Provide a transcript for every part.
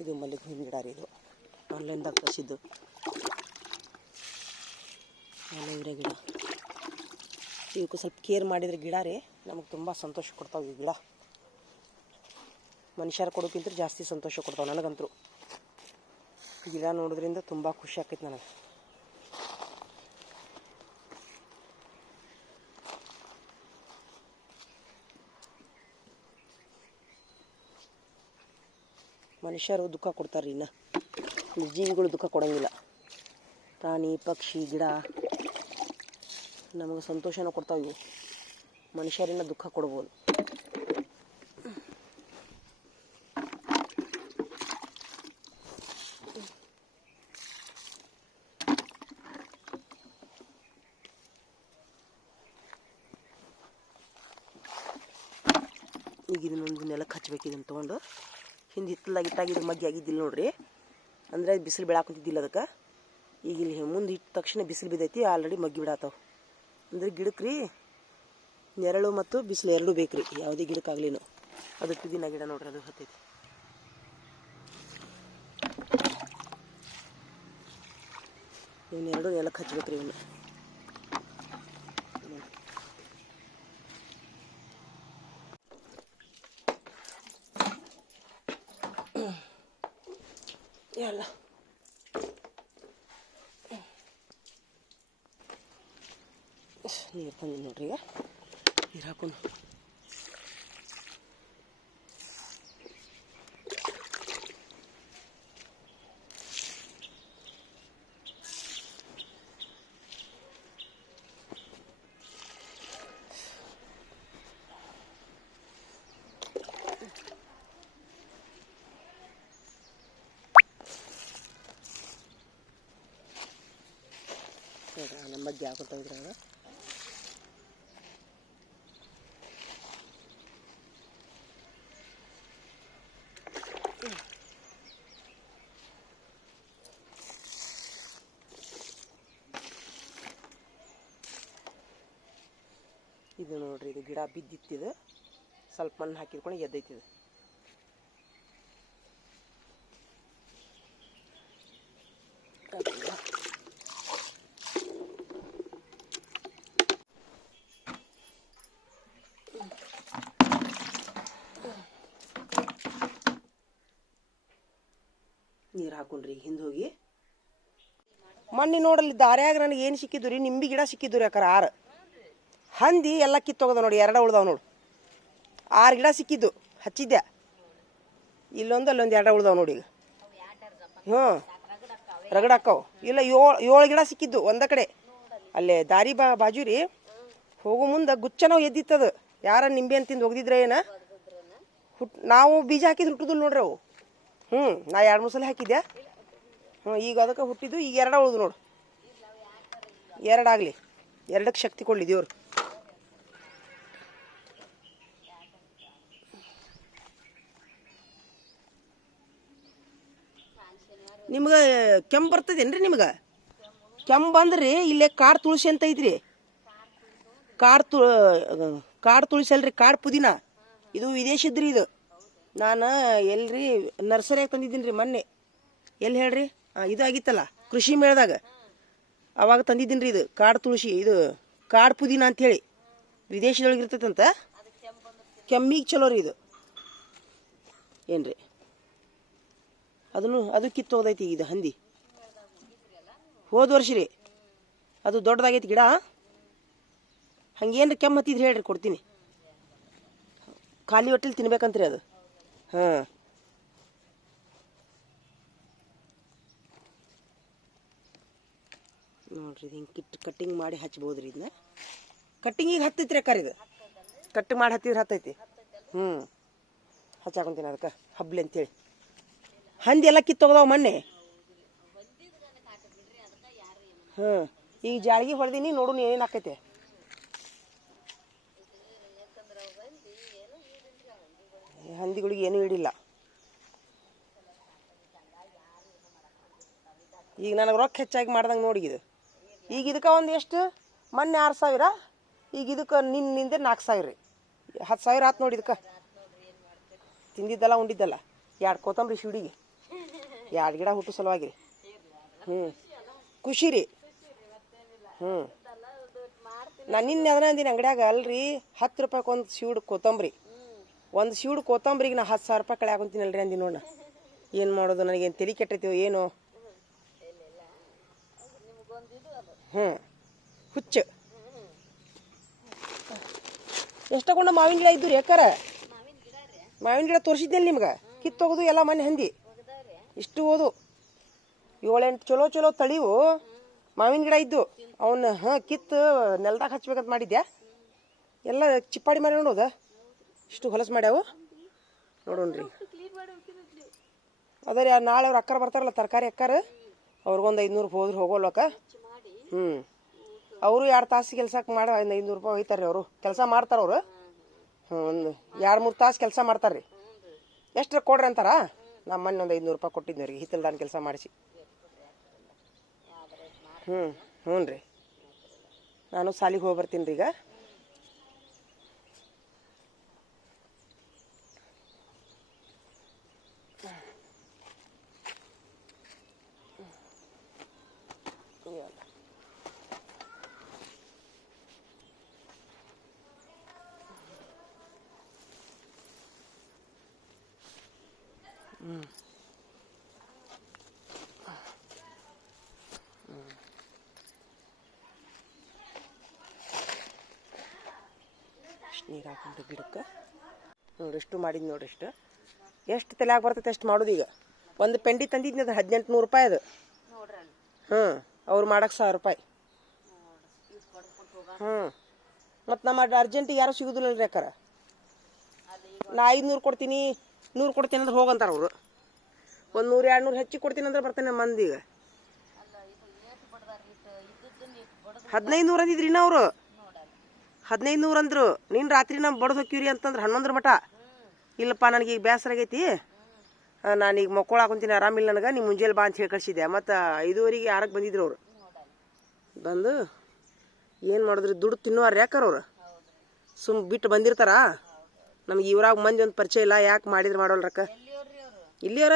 ಇದು ಮಲ್ಲಿಗೆ ಹೂವಿನ ಗಿಡ ರೀ. ಇದು ಆನ್ಲೈನ್ದಾಗ ಕಳಿಸಿದ್ದು ಆಲೂವೆರಾ ಗಿಡ. ಇವಕ್ಕೂ ಸ್ವಲ್ಪ ಕೇರ್ ಮಾಡಿದರೆ ಗಿಡ ರೀ ನಮಗೆ ತುಂಬ ಸಂತೋಷ ಕೊಡ್ತಾವೆ. ಈ ಗಿಡ ಮನುಷ್ಯರು ಕೊಡೋಕ್ಕಿಂತ ಜಾಸ್ತಿ ಸಂತೋಷ ಕೊಡ್ತಾವೆ ನನಗಂತೂ. ಗಿಡ ನೋಡೋದ್ರಿಂದ ತುಂಬ ಖುಷಿ ಆಕೈತೆ ನನಗೆ. ಮನುಷ್ಯರು ದುಃಖ ಕೊಡ್ತಾರೆ, ಇನ್ನು ನಿರ್ಜೀವಿಗಳು ದುಃಖ ಕೊಡೋಂಗಿಲ್ಲ. ಪ್ರಾಣಿ ಪಕ್ಷಿ ಗಿಡ ನಮಗೆ ಸಂತೋಷನ ಕೊಡ್ತಾವೆ. ಇವು ಮನುಷ್ಯರಿಂದ ದುಃಖ ಕೊಡ್ಬೋದು. ಈಗ ಇದನ್ನೊಂದು ನೆಲಕ್ಕೆ ಹಚ್ಬೇಕು. ಇದನ್ನು ತೊಗೊಂಡು ಹಿಂದೆ ಹಿತ್ತಲಾಗಿ ಇಟ್ಟಾಗಿದ್ದು ಮಗ್ಗಿ ಆಗಿದ್ದಿಲ್ಲ ನೋಡ್ರಿ. ಅಂದರೆ ಬಿಸಿಲು ಬೀಳಾಕುಂತಿದ್ದಿಲ್ಲ ಅದಕ್ಕೆ. ಈಗ ಇಲ್ಲಿ ಮುಂದೆ ಇಟ್ಟ ತಕ್ಷಣ ಬಿಸಿಲು ಬಿದ್ದೈತಿ, ಆಲ್ರೆಡಿ ಮಗ್ಗಿ ಬಿಡಾತಾವೆ. ಅಂದರೆ ಗಿಡಕ್ಕೆ ರೀ ನೆರಳು ಮತ್ತು ಬಿಸಿಲು ಎರಡೂ ಬೇಕು ರೀ, ಯಾವುದೇ ಗಿಡಕ್ಕಾಗ್ಲಿನೂ. ಅದು ಪುದೀನ ಗಿಡ ನೋಡ್ರಿ, ಅದು ಹತ್ತೈತಿ. ಇವನ್ನೆರಡು ನೆಲಕ್ಕೆ ಹಚ್ಬೇಕು ರೀ. ಇವನ್ನ ಎಲ್ಲ ನೀರು ತಂದು ನೋಡ್ರಿ. ಈಗ ನೀರು ಹಾಕೊಂಡು ನಮ್ಮ ಬಗ್ಗೆ ಹಾಕೊಳ್ತಾ ಇದ್ರಾಗ ಇದು ನೋಡ್ರಿ. ಇದು ಗಿಡ ಬಿದ್ದಿತ್ತಿದು, ಸ್ವಲ್ಪ ಮಣ್ಣು ಹಾಕಿದ್ಕೊಂಡು ಎದ್ದೈತಿದು. ನೀರು ಹಾಕೊಂಡ್ರಿ. ಈಗ ಹಿಂದೆ ಹೋಗಿ ಮಣ್ಣಿ ನೋಡಲ್ಲಿ ದಾರ್ಯಾಗ ನನಗೆ ಏನು ಸಿಕ್ಕಿದ್ದು ರೀ, ನಿಂಬೆ ಗಿಡ ಸಿಕ್ಕಿದ್ದು ರೀ. ಅಕ್ಕಾರ 6 ಹಂದಿ ಎಲ್ಲ ಕಿತ್ತೋಗದ ನೋಡಿ. 2 ಉಳ್ದಾವ ನೋಡು. 6 ಗಿಡ ಸಿಕ್ಕಿದ್ದು ಹಚ್ಚಿದ್ದೆ. ಇಲ್ಲೊಂದು ಅಲ್ಲೊಂದು 2 ಉಳ್ದಾವ ನೋಡಿ. ಈಗ ರಗಡಾಕ್ಕವು. ಇಲ್ಲ 7 ಗಿಡ ಸಿಕ್ಕಿದ್ದು ಒಂದ ಕಡೆ. ಅಲ್ಲೇ ದಾರಿ ಬಾಜು ರೀ ಹೋಗೋ ಮುಂದೆ ಗುಚ್ಚನವು ಎದ್ದಿತ್ತದು. ಯಾರ ನಿಂಬೆ ಅಂತ ತಿಂದು ಒಗ್ದಿದ್ರೆ ಏನ ನಾವು ಬೀಜ ಹಾಕಿದ್ದು ಹುಟ್ಟುದಿಲ್ಲ ನೋಡ್ರಿ ಅವು. ನಾ 2-3 ಸಲ ಹಾಕಿದ್ದೆ. ಈಗ ಅದಕ್ಕೆ ಹುಟ್ಟಿದ್ದು. ಈಗ 2 ಉಳ್ದು ನೋಡು. 2 ಆಗಲಿ, 2ಕ್ಕೆ ಶಕ್ತಿ ಕೊಡಲಿ ದೇವ್ರು. ನಿಮ್ಗೆ ಕೆಮ್ಮು ಬರ್ತದೇನ್ರಿ? ನಿಮ್ಗೆ ಕೆಮ್ಮು ಬಂದ್ರಿ ಇಲ್ಲೇ ಕಾಡು ತುಳಸಿ ಅಂತ ಐತ್ರಿ. ಕಾಡು ತುಳಸಿ ಅಲ್ರಿ, ಕಾಡು ಪುದೀನ. ಇದು ವಿದೇಶದ್ರಿ. ಇದು ನಾನು ಎಲ್ರಿ ನರ್ಸರಿಯಾಗಿ ತಂದಿದ್ದೀನಿ ರೀ ಮೊನ್ನೆ. ಎಲ್ಲಿ ಹೇಳ್ರಿ, ಇದು ಆಗಿತ್ತಲ್ಲ ಕೃಷಿ ಮೇಳದಾಗ, ಅವಾಗ ತಂದಿದ್ದೀನಿ ರೀ. ಇದು ಕಾಡು ತುಳಸಿ, ಇದು ಕಾಡು ಪುದೀನ ಅಂಥೇಳಿ ವಿದೇಶದೊಳಗೆ ಇರ್ತೈತಂತ. ಕೆಮ್ಮಿಗೆ ಚಲೋ ರೀ ಇದು. ಏನ್ರಿ ಅದು ಕಿತ್ತೋದೈತಿ. ಇದು ಹಂದಿ ಹೋದ ವರ್ಷ ರೀ. ಅದು ದೊಡ್ಡದಾಗೈತಿ ಗಿಡ. ಹಂಗೇನ್ರಿ ಕೆಮ್ಮು ಹತ್ತಿದ್ರೆ ಹೇಳ್ರಿ, ಕೊಡ್ತೀನಿ. ಖಾಲಿ ಹೊಟ್ಟೆಲಿ ತಿನ್ಬೇಕಂತ್ರಿ ಅದು. ನೋಡ್ರಿ, ಇದು ಹಿಂಗೆ ಕಟ್ಟಿಂಗ್ ಮಾಡಿ ಹಚ್ಬೋದ್ರಿ. ಇದನ್ನ ಕಟ್ಟಿಂಗಿಗೆ ಹತ್ತೈತ್ರಿ ಅಕ್ಕಾರ. ಇದು ಕಟ್ ಮಾಡಿ ಹತ್ತಿದ್ರೆ ಹತ್ತೈತಿ. ಹಚ್ಚಾಕೊಂತೀನಿ ಅದಕ್ಕೆ ಹಬ್ಲಿ ಅಂತೇಳಿ. ಹಂದಿ ಎಲ್ಲ ಕಿತ್ತೋಗದಾವ ಮೊನ್ನೆ. ಈಗ ಜಾಳ್ಗಿ ಹೊಡೆದೀನಿ, ನೋಡು ಏನೇನು ಆಕೈತೆ. ಹಂದಿಗಳಿಗೆ ಏನೂ ಹಿಡಿಲ್ಲ. ಈಗ ನನಗೆ ರೊಕ್ಕ ಹೆಚ್ಚಾಗಿ ಮಾಡ್ದಂಗೆ ನೋಡಿ. ಇದು ಈಗ ಇದಕ್ಕೆ ಒಂದು ಎಷ್ಟು ಮೊನ್ನೆ 6,000, ಈಗ ಇದಕ್ಕೆ ನಿನ್ನಿಂದೆ 4,000 ರೀ. 10,000 ಆತು ನೋಡಿ. ಇದಕ್ಕೆ ತಿಂದಿದ್ದಲ್ಲ ಉಂಡಿದ್ದಲ್ಲ. 2 ಕೊತ್ತಂಬರಿ ಶಿವಡಿಗೆ ಎರಡು ಗಿಡ ಹುಟ್ಟು ಸಲುವಾಗಿ. ಹ್ಞೂ ಖುಷಿ ರೀ. ಹ್ಞೂ ನಾನು ನಿನ್ನೆ ಅದನ್ನ ಅಂದಿನಿ ಅಂಗಡ್ಯಾಗ, ಅಲ್ರಿ 10 ರೂಪಾಯಿಗೆ ಒಂದು ಸೀಡ್ ಕೊತ್ತಂಬರಿ, ಒಂದು ಸೀಡ್ ಕೊತ್ತಂಬರಿಗೆ ನಾ 10,000 ರೂಪಾಯಿ ಕಳೆ ಆಗುತ್ತೀನಲ್ರಿ ಅಂದಿ ನೋಡ. ಏನು ಮಾಡೋದು, ನನಗೇನು ತಲೆ ಕೆಟ್ಟೈತಿವೋ ಏನು. ಹ್ಞೂ ಹುಚ್ಚು. ಎಷ್ಟಕೊಂಡ ಮಾವಿನ ಗಿಡ ಇದ್ದು ರೀ ಅಕ್ಕಾರ? ಮಾವಿನ ಗಿಡ ತೋರಿಸಿದ್ನೇಲಿ ನಿಮ್ಗೆ, ಕಿತ್ತೋಗೋದು ಎಲ್ಲ ಮನೆ ಹಂದಿ ಇಷ್ಟು ಹೋದು. 7-8 ಚಲೋ ಚಲೋ ತಳಿವು ಮಾವಿನ ಗಿಡ ಇದ್ದು. ಅವನ್ನ ಕಿತ್ತು ನೆಲದಾಗ ಹಚ್ಬೇಕಂತ ಮಾಡಿದ್ಯಾ, ಎಲ್ಲ ಚಿಪ್ಪಾಡಿ ಮಾಡಿ ನೋಡೋದ, ಇಷ್ಟು ಹೊಲಸು ಮಾಡ್ಯಾವು ನೋಡೋಣ್ರಿ. ಅದೇ ರೀ, ನಾಳೆ ಅವ್ರು ಅಕ್ಕಾರ ಬರ್ತಾರಲ್ಲ ತರಕಾರಿ ಅಕ್ಕಾರ, ಅವ್ರಿಗೊಂದು 500 ಹೋದ್ರೆ ಹೋಗೋಲ್ವಕ್ಕ. ಹ್ಞೂ ಅವರು 2 ತಾಸು ಕೆಲ್ಸಕ್ಕೆ ಮಾಡಿ 500 ರೂಪಾಯಿ ಹೋಯ್ತಾರೆ ರೀ. ಅವರು ಕೆಲಸ ಮಾಡ್ತಾರೆ ಅವರು. ಹ್ಞೂ ಒಂದು 2-3 ತಾಸು ಕೆಲಸ ಮಾಡ್ತಾರೆ ರೀ. ಎಷ್ಟ್ರ ಕೊಡ್ರಿ ಅಂತಾರ. ನಮ್ಮ ಮೊನ್ನೆ ಒಂದು 500 ರೂಪಾಯಿ ಕೊಟ್ಟಿದ್ನಿ ಅವ್ರಿಗೆ ಹಿತ್ತಲ್ದಾನ ಕೆಲಸ ಮಾಡಿಸಿ. ಹ್ಞೂ ರೀ, ನಾನು ಸಾಲಿಗೆ ಹೋಗಿ ಬರ್ತೀನಿ ರೀ ಈಗ. ನೀರು ಹಾಕೊಂಡು ಗಿಡಕ್ಕೆ ನೋಡ್ರಿ, ಎಷ್ಟು ಮಾಡಿದ್ ನೋಡ್ರಿ. ಎಷ್ಟು ತಲೆಯಾಗ ಬರ್ತೈತೆ ಅಷ್ಟು ಮಾಡೋದು. ಈಗ ಒಂದು ಪೆಂಡಿ ತಂದಿದ್ನಿ, ಅದು 1800 ರೂಪಾಯಿ ಅದು. ಅವ್ರು ಮಾಡಕ್ಕೆ 1000 ರೂಪಾಯಿ. ಮತ್ತು ನಮ್ಮ ಅರ್ಜೆಂಟಿಗೆ ಯಾರು ಸಿಗೋದಿಲ್ಲಲ್ರಿ ಅಕ್ಕಾರ. ನಾ 500 ಕೊಡ್ತೀನಿ 100 ಕೊಡ್ತೀನಿ ಅಂದ್ರೆ ಹೋಗಂತಾರ ಅವರು. ಒಂದು 100-200 ಹೆಚ್ಚಿಗೆ ಕೊಡ್ತೀನಿ ಅಂದ್ರೆ ಬರ್ತಾನೆ ಮಂದಿಗೆ. 1500 ಅಂದಿದ್ರಿ ಇನ್ನ ಅವರು. 1500 ಅಂದ್ರು. ನೀನು ರಾತ್ರಿ ನಾವು ಬಡ್ದು ಹೋಕ್ಕಿವ್ರಿ ಅಂತಂದ್ರೆ 11 ಮಟ. ಇಲ್ಲಪ್ಪ ನನಗೀಗ ಬೇಸರ ಆಗೈತಿ, ನಾನೀಗ ಮಕ್ಕೊಳಾಕೊಂತೀನಿ, ಆರಾಮಿಲ್ಲ ನನಗೆ, ನೀವು ಮುಂಜಾನೆ ಬಾ ಅಂತ ಹೇಳಿ ಕಳಿಸಿದ್ದೆ. ಮತ್ತು 5:15ಗೆ 6ಕ್ಕೆ ಬಂದಿದ್ರು ಅವರು. ಬಂದು ಏನು ಮಾಡಿದ್ರಿ, ದುಡ್ಡು ತಿನ್ನುವಾರ ಯಾಕಾರ ಅವ್ರು ಸುಮ್ಮ ಬಿಟ್ಟು ಬಂದಿರ್ತಾರ. ನಮ್ಗೆ ಇವ್ರಾಗ ಮಂದಿ ಒಂದು ಪರಿಚಯ ಇಲ್ಲ, ಯಾಕೆ ಮಾಡಿದ್ರೆ ಮಾಡೋಲ್ರಕ್ಕ. ಇಲ್ಲಿಯವ್ರ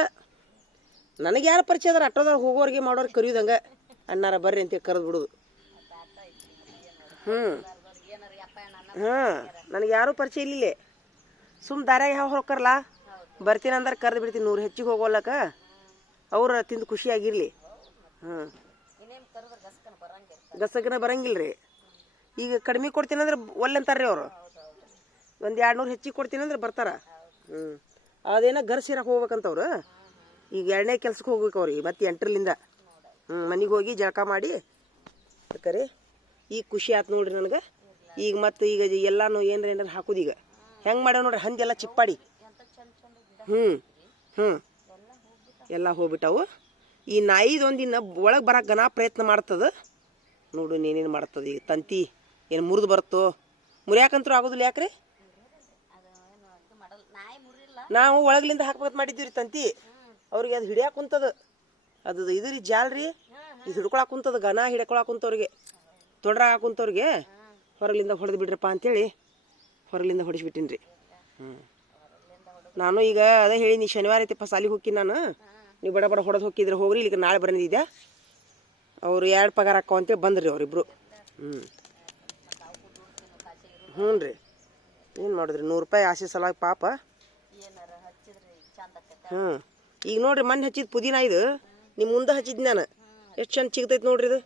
ನನಗೆ ಯಾರು ಪರಿಚಯ ಅದಾರ, ಆಟೋದವ್ರು ಹೋಗೋರಿಗೆ ಮಾಡೋರು ಕರಿಯೋದಂಗೆ, ಅಣ್ಣಾರ ಬರ್ರಿ ಅಂತ ಕರೆದು ಬಿಡೋದು. ನನಗೆ ಯಾರೂ ಪರಿಚಯ ಇಲ್ಲ. ಸುಮ್ಮ ದಾರ್ಯಾಗ ಯಾವ ಹೋಗ್ಕರಲ್ಲ, ಬರ್ತೀನಿ ಅಂದ್ರೆ ಕರೆದು ಬಿಡ್ತೀನಿ. 100 ಹೆಚ್ಚಿಗೆ ಹೋಗೋಲ್ಲಕ್ಕ, ಅವ್ರು ತಿಂದು ಖುಷಿಯಾಗಿರಲಿ. ಗಸಗನ ಬರಂಗಿಲ್ಲ ರೀ. ಈಗ ಕಡಿಮೆ ಕೊಡ್ತೀನಿ ಅಂದ್ರೆ ಒಲ್ಲೆ ಅಂತಾರ್ರಿ ಅವರು. ಒಂದು 200 ಹೆಚ್ಚಿಗೆ ಕೊಡ್ತೀನಿ ಅಂದ್ರೆ ಬರ್ತಾರ. ಅದೇನೋ ಗರ್ ಸೇರಕ್ಕೆ ಹೋಗ್ಬೇಕಂತವ್ರು. ಈಗ 2ನೇ ಕೆಲ್ಸಕ್ಕೆ ಹೋಗ್ಬೇಕು ಅವ್ರಿಗೆ. ಮತ್ತು 8ರಿಂದ ಮನೆಗೆ ಹೋಗಿ ಜಳಕ ಮಾಡಿ ಕರೆ. ಈಗ ಖುಷಿ ಆಯ್ತು ನೋಡ್ರಿ ನನಗೆ. ಈಗ ಮತ್ತು ಈಗ ಎಲ್ಲಾನು ಏನಾರ ಹಾಕೋದು. ಈಗ ಹೆಂಗೆ ಮಾಡ್ಯಾವ ನೋಡ್ರಿ, ಹಂದಿ ಎಲ್ಲ ಚಿಪ್ಪಾಡಿ. ಎಲ್ಲ ಹೋಗ್ಬಿಟ್ಟವು. ಈ ನಾಯಿದೊಂದಿನ ಒಳಗೆ ಬರಕ್ಕೆ ಗನ ಪ್ರಯತ್ನ ಮಾಡ್ತದ. ನೋಡು ನೀನೇನು ಮಾಡ್ತದ. ಈಗ ತಂತಿ ಏನು ಮುರಿದು ಬರುತ್ತೋ, ಮುರಿಯಾಕಂತೂ ಆಗೋದಿಲ್ಲ. ಯಾಕ್ರಿ, ನಾವು ಒಳಗ್ಲಿಂದ ಹಾಕ್ಬೇಕಂತ ಮಾಡಿದ್ದೀವಿ ರೀ ತಂತಿ. ಅವ್ರಿಗೆ ಅದು ಹಿಡಿಯಾಕ ಕುಂತದ. ಅದು ಇದು ರೀ ಜಾಲ್ರಿ, ಇದು ಹಿಡ್ಕೊಳಕ್ಕೆ ಕುಂತದ. ಗನ ಹಿಡ್ಕೊಳಕ್ಕೆ ಕುಂತವ್ರಿಗೆ, ತೊಡ್ರಾಗ ಕುಂತವ್ರಿಗೆ ಹೊರಗಲಿಂದ ಹೊಡೆದು ಬಿಡ್ರಪ್ಪ ಅಂತೇಳಿ ಹೊರಗಲಿಂದ ಹೊಡಿಸ್ಬಿಟ್ಟಿನಿ ರೀ. ನಾನು ಈಗ ಅದೇ ಹೇಳೀನಿ, ಶನಿವಾರ ಐತಿಪ್ಪ ಸಾಲಿಗೆ ಹೋಗ್ತೀನಿ ನಾನು, ನೀವು ಬಡ ಬಡ ಹೊಡೆದು ಹೋಗಿದ್ರೆ ಹೋಗ್ರಿ, ಇಲ್ಲಿಗೆ ನಾಳೆ ಬಂದಿದ್ದೆ. ಅವರು 2 ಪಗಾರ ಹಾಕೋ ಅಂತೇಳಿ ಬಂದ್ರಿ ಅವರಿಬ್ರು. ರೀ, ಏನು ಮಾಡಿದ್ರಿ, 100 ರೂಪಾಯಿ ಆಸೆ ಸಲುವಾಗಿ ಪಾಪ. ಈಗ ನೋಡ್ರಿ, ಮಣ್ಣು ಹಚ್ಚಿದ ಪುದೀನ ಇದು ನಿಮ್ಮ ಮುಂದೆ ಹಚ್ಚಿದ್ ನಾನು. ಎಷ್ಟು ಚಂದ ಚಿಗ್ತೈತಿ ನೋಡ್ರಿ ಇದು.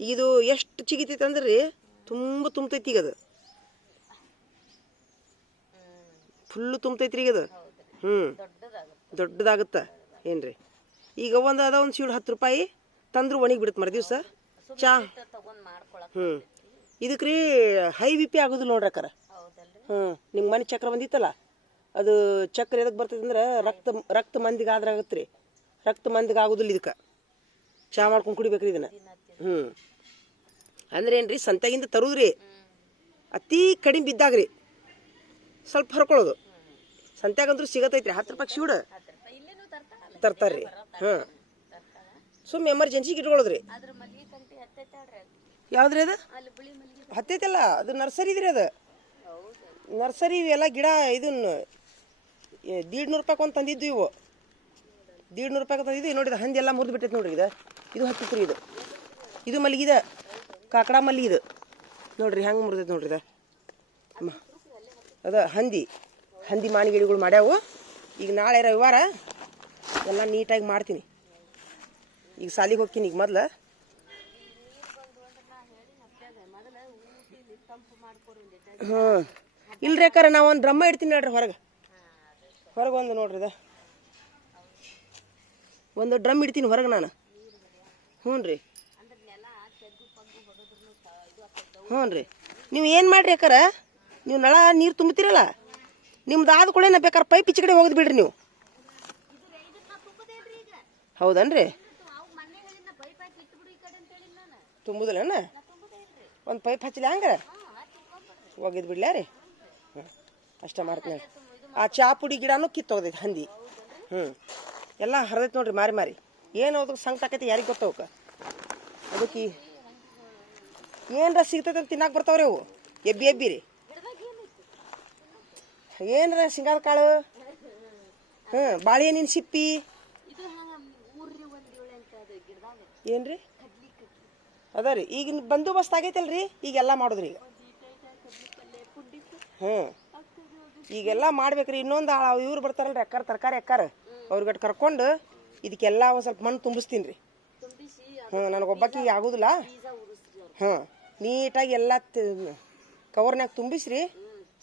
ಇದು ಎಷ್ಟು ಚಿಗಿತೈತಿ ಅಂದ್ರೆ ರೀ, ತುಂಬ ತುಂಬತೈತಿ. ಈಗ ಅದು ಫುಲ್ಲು ತುಂಬತೈತ್ರಿ ಈಗ ಅದು. ದೊಡ್ಡದಾಗುತ್ತ ಏನ್ರಿ. ಈಗ ಅದ ಒಂದು ಸೀಡ್ 10 ರೂಪಾಯಿ ತಂದ್ರು ಒಣಗಿ ಬಿಡುತ್ತೆ ಮರು ದಿವಸ ಚಾ. ಇದಕ್ಕೆ ರೀ ಹೈ BP ಆಗೋದಿಲ್ಲ ನೋಡ್ರಿ ಅಕ್ಕಾರ. ನಿಮ್ಮ ಮನೆ ಚಕ್ರ ಬಂದಿತ್ತಲ್ಲ, ಅದು ಚಕ್ರ ಎದಕ್ಕೆ ಬರ್ತೈತೆ ಅಂದ್ರೆ ರಕ್ತ ಮಂದಿಗೆ ಆದ್ರೆ ಆಗತ್ತೆ ರೀ. ರಕ್ತ ಮಂದಿಗೆ ಆಗೋದಿಲ್ಲ ಇದಕ್ಕೆ. ಚಾ ಮಾಡ್ಕೊಂಡು ಕುಡಿಬೇಕ್ರಿ ಇದನ್ನು. ಅಂದ್ರೆ ಏನ್ರಿ, ಸಂತೆಗಿಂದ ತರುದ್ರಿ, ಅತಿ ಕಡಿಮೆ ಬಿದ್ದಾಗ್ರಿ ಸ್ವಲ್ಪ ಹರ್ಕೊಳ್ಳೋದು. ಸಂತ್ಯಾಗಂದ್ರೂ ಸಿಗತೈತ್ರಿ. 10 ರೂಪಾಯಿ ಸೀಡ್ ತರ್ತಾರ್ರಿ. ಸುಮ್ಮ ಎಮರ್ಜೆನ್ಸಿಗೆ ಇಟ್ಕೊಳ್ಳೋದ್ರಿ. ಯಾವ್ದ್ರಿ ಅದು ಹತ್ತೈತಲ್ಲ, ಅದು ನರ್ಸರಿ ಇದ್ರಿ. ಅದು ನರ್ಸರಿ ಇವೆಲ್ಲ ಗಿಡ ಇದನ್ನು 150 ರೂಪಾಯಿ ಒಂದು ತಂದಿದ್ದು. ಇವು 150 ರೂಪಾಯಿ ತಂದಿದ್ದು ನೋಡಿದ ಹಂದಿ ಎಲ್ಲ ಮುರಿದು ಬಿಟ್ಟೈತೆ ನೋಡ್ರಿ ಇದು ಹತ್ತಿತ್ರಿ ಇದು ಮಲ್ಲಿಗಿದೆ ಕಾಕಡ ಮಲ್ಲಿ ಇದು ನೋಡ್ರಿ ಹೆಂಗೆ ಮುರಿದೈತೆ ನೋಡ್ರಿ ಅದ ಹಂದಿ ಮಾನಿಗಿಡಿಗಳು ಮಾಡ್ಯಾವು. ಈಗ ನಾಳೆ ರವಿವಾರ ಎಲ್ಲ ನೀಟಾಗಿ ಮಾಡ್ತೀನಿ. ಈಗ ಸಾಲಿಗೆ ಹೋಗ್ತೀನಿ ಈಗ ಮೊದ್ಲು. ಇಲ್ರಿ ಅಕ್ಕಾರ ನಾವು ಒಂದು ಡ್ರಮ್ಮ ಇಡ್ತೀನಿ ನೋಡ್ರಿ ಹೊರಗೆ ಒಂದು ನೋಡ್ರಿ ಒಂದು ಡ್ರಮ್ ಇಡ್ತೀನಿ ಹೊರಗೆ ನಾನು. ಹ್ಞೂ ರೀ ನೀವು ಏನು ಮಾಡ್ರಿ ಅಕ್ಕಾರ, ನೀವು ನಳ ನೀರು ತುಂಬ್ತೀರಲ್ಲ ನಿಮ್ದು ಆದ ಕೂಡ ಬೇಕಾದ್ರೆ ಪೈಪ್ ಈಚೆ ಕಡೆ ಹೋಗಿ ಬಿಡ್ರಿ ನೀವು. ಹೌದನ್ರಿ ತುಂಬುದಿಲ್ಲಣ್ಣ ಒಂದು ಪೈಪ್ ಹಚ್ಚಲಿ ಹಂಗಾರೆ ಹೋಗಿದ್ ಬಿಡ್ಲ ರೀ. ಅಷ್ಟೇ ಮಾಡ್ತೀನಿ. ಆ ಚಾ ಪುಡಿ ಗಿಡನೂ ಕಿತ್ತೋಗದೈತೆ ಹಂದಿ. ಎಲ್ಲ ಹರಿದೈತೆ ನೋಡ್ರಿ ಮಾರಿ ಏನು ಅದಕ್ಕೆ ಸಂಕಟ ಆಕೈತಿ ಯಾರಿಗೆ ಗೊತ್ತವಕ್ಕೆ. ಅದಕ್ಕೆ ಏನರ ಸಿಗ್ತೈತೆ ಅಂತ ತಿನ್ನಾಕ ಬರ್ತಾವ್ರಿ ಅವು ಎಬ್ಬಿ ರೀ. ಏನರ ಶೇಂಗಾದ ಕಾಳು ಬಾಳೆಹಣ್ಣಿನ ಸಿಪ್ಪಿ ಏನ್ರಿ ಅದ ರೀ. ಈಗ ಬಂದೋಬಸ್ತ್ ಆಗೈತಲ್ರಿ ಈಗೆಲ್ಲ ಮಾಡೋದ್ರಿ ಈಗ. ಈಗೆಲ್ಲ ಮಾಡ್ಬೇಕ್ರಿ. ಇನ್ನೊಂದು ಇವ್ರು ಬರ್ತಾರಲ್ರಿ ಅಕ್ಕಾರ ತರಕಾರಿ ಅಕ್ಕಾರ ಅವ್ರಿಗಟ್ಟು ಕರ್ಕೊಂಡು ಇದಕ್ಕೆಲ್ಲ ಒಂದು ಸ್ವಲ್ಪ ಮಣ್ಣು ತುಂಬಿಸ್ತೀನಿ ರೀ. ನನಗೊಬ್ಬಕ್ಕೆ ಆಗೋದಿಲ್ಲ. ನೀಟಾಗಿ ಎಲ್ಲ ಕವರ್ನಾಗ ತುಂಬಿಸ್ರಿ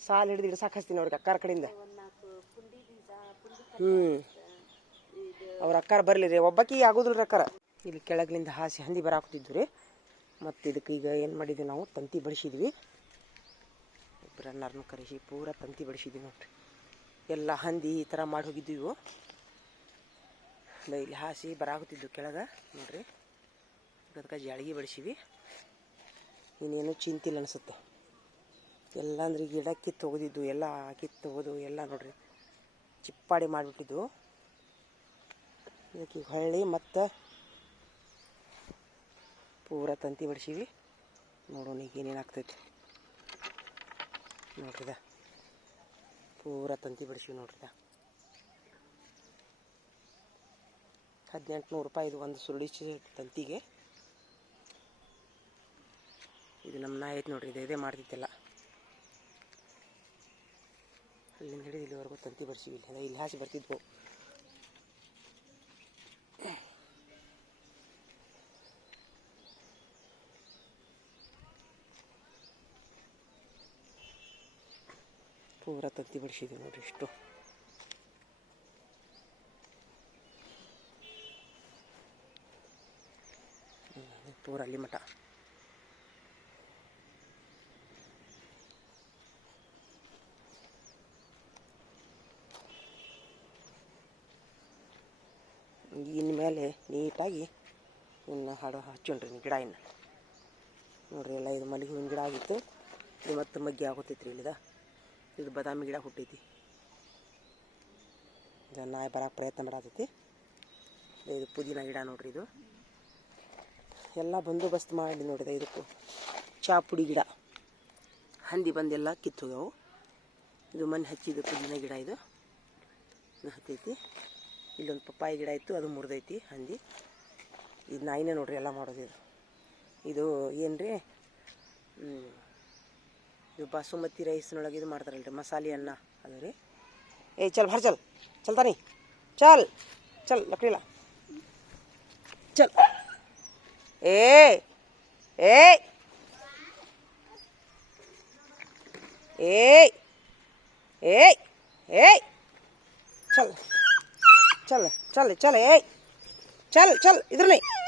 ಸಾಲು ಹಿಡಿದು ಇಡ್ಸಾಕ ಹಚ್ತೀನಿ ಅವ್ರಿಗೆ ಅಕ್ಕಾರ ಕಡೆಯಿಂದ. ಅವ್ರ ಅಕ್ಕಾರ ಬರಲಿ ರೀ, ಒಬ್ಬಕ್ಕೆ ಆಗೋದಿಲ್ಲ ರೀ ಅಕ್ಕಾರ. ಇಲ್ಲಿ ಕೆಳಗಿನಿಂದ ಹಾಸಿ ಹಂದಿ ಬರಾಕ್ತಿದ್ವಿ ರೀ. ಮತ್ತು ಇದಕ್ಕೆ ಈಗ ಏನು ಮಾಡಿದ್ವಿ ನಾವು ತಂತಿ ಬಡಿಸಿದ್ವಿ. ಇಬ್ಬರನ್ನರನ್ನು ಕರೆಸಿ ಪೂರ ತಂತಿ ಬಡಿಸಿದ್ವಿ ನೋಡ್ರಿ. ಎಲ್ಲ ಹಂದಿ ಈ ಥರ ಮಾಡಿ ಹೋಗಿದ್ವಿ ಇವು. ಇಲ್ಲಿ ಹಾಸಿ ಬರಾಗುತ್ತಿದ್ವು ಕೆಳಗೆ ನೋಡ್ರಿ. ಅದಕ್ಕೆ ಜಾಳಿಗೆ ಬಡಿಸಿವಿ. ಇನ್ನೇನು ಚಿಂತಿಲ್ಲ ಅನಿಸುತ್ತೆ. ಎಲ್ಲ ಅಂದ್ರೆ ಗಿಡ ಕಿತ್ತು ಹೋಗೋದಿದ್ದು ಎಲ್ಲ ಕಿತ್ತು ಹೋಗೋದು ಎಲ್ಲ ನೋಡ್ರಿ ಚಿಪ್ಪಾಡಿ ಮಾಡಿಬಿಟ್ಟಿದ್ವು. ಇದಕ್ಕೆ ಹೊಳ್ಳಿ ಮತ್ತು ಪೂರ ತಂತಿ ಬಡಿಸಿವಿ. ನೋಡೋಣ ಈಗ ಏನೇನು ಆಗ್ತೈತಿ ನೋಡ್ರಿದ. ಪೂರ ತಂತಿ ಬಡಿಸಿವಿ ನೋಡ್ರಿದ. 1800 ರೂಪಾಯಿ ಇದು ಒಂದು ಸುರುಳಿ ತಂತಿಗೆ. ಇದು ನಮ್ಮ ನಾಯಿ ಐತೆ ನೋಡ್ರಿ. ಇದೇ ಮಾಡ್ತಿದ್ದೆಲ್ಲ ಅಲ್ಲಿಂದ ಹಿಡಿದು ಇಲ್ಲಿವರೆಗೂ ತಂತಿ ಬಡಿಸಿವಿ. ಇಲ್ಲಿ ಹಾಸಿ ಬರ್ತಿದ್ವು. ಪೂರ ತಂತಿ ಬಡಿಸಿದ್ವಿ ನೋಡ್ರಿ ಇಷ್ಟು. ಪೂರ ಅಲ್ಲಿ ಮಠ ಇನ್ಮೇಲೆ ನೀಟಾಗಿ ಇನ್ನು ಹಚ್ಚೋಣ್ರಿ ಗಿಡ. ಇನ್ನು ನೋಡ್ರಿ ಎಲ್ಲ ಇದು ಮಲ್ಲಿಗೆ ಹೂವಿನ ಗಿಡ ಆಗಿತ್ತು. ಇದು ಮತ್ತೆ ಮಗ್ಗಿ ಆಗೋತೈತ್ರಿ ಇಲ್ಲಿದ. ಇದು ಬಾದಾಮಿ ಗಿಡ ಹುಟ್ಟೈತಿ. ಇದು ನಾಯಿ ಬರೋಕೆ ಪ್ರಯತ್ನ ಮಾಡತೈತಿ. ಇದು ಪುದೀನ ಗಿಡ ನೋಡ್ರಿ. ಇದು ಎಲ್ಲ ಬಂದೋಬಸ್ತ್ ಮಾಡಿ ನೋಡಿದೆ. ಇದಕ್ಕೂ ಚಾ ಪುಡಿ ಗಿಡ ಹಂದಿ ಬಂದೆಲ್ಲ ಕಿತ್ತೋಗ್ಯಾವು. ಇದು ಮನೆ ಹಚ್ಚಿದ ಪುದೀನ ಗಿಡ ಇದು ಹತ್ತೈತಿ. ಇಲ್ಲೊಂದು ಪಪ್ಪಾಯಿ ಗಿಡ ಇತ್ತು, ಅದು ಮುರಿದೈತಿ ಹಂದಿ. ಇದು ನಾಯಿನೇ ನೋಡ್ರಿ ಎಲ್ಲ ಮಾಡೋದು. ಇದು ಏನು ರೀ, ಇದು ಬಾಸುಮತಿ ರೈಸ್ನೊಳಗೆ ಇದು ಮಾಡ್ತಾರಲ್ರಿ ಮಸಾಲೆ ಅನ್ನ ಅದು ರೀ. ಚಲ್ ಭರ್ ಚಲ್ ಚಲ್ತಾನಿ ಚಲ್ ಚಲ್ ಲಕ್ಡಿಲ್ಲ ಚಲ್. ಏ ಏ ಏ ಏ ಏ चल चल चल चल ए चल चल इधर नहीं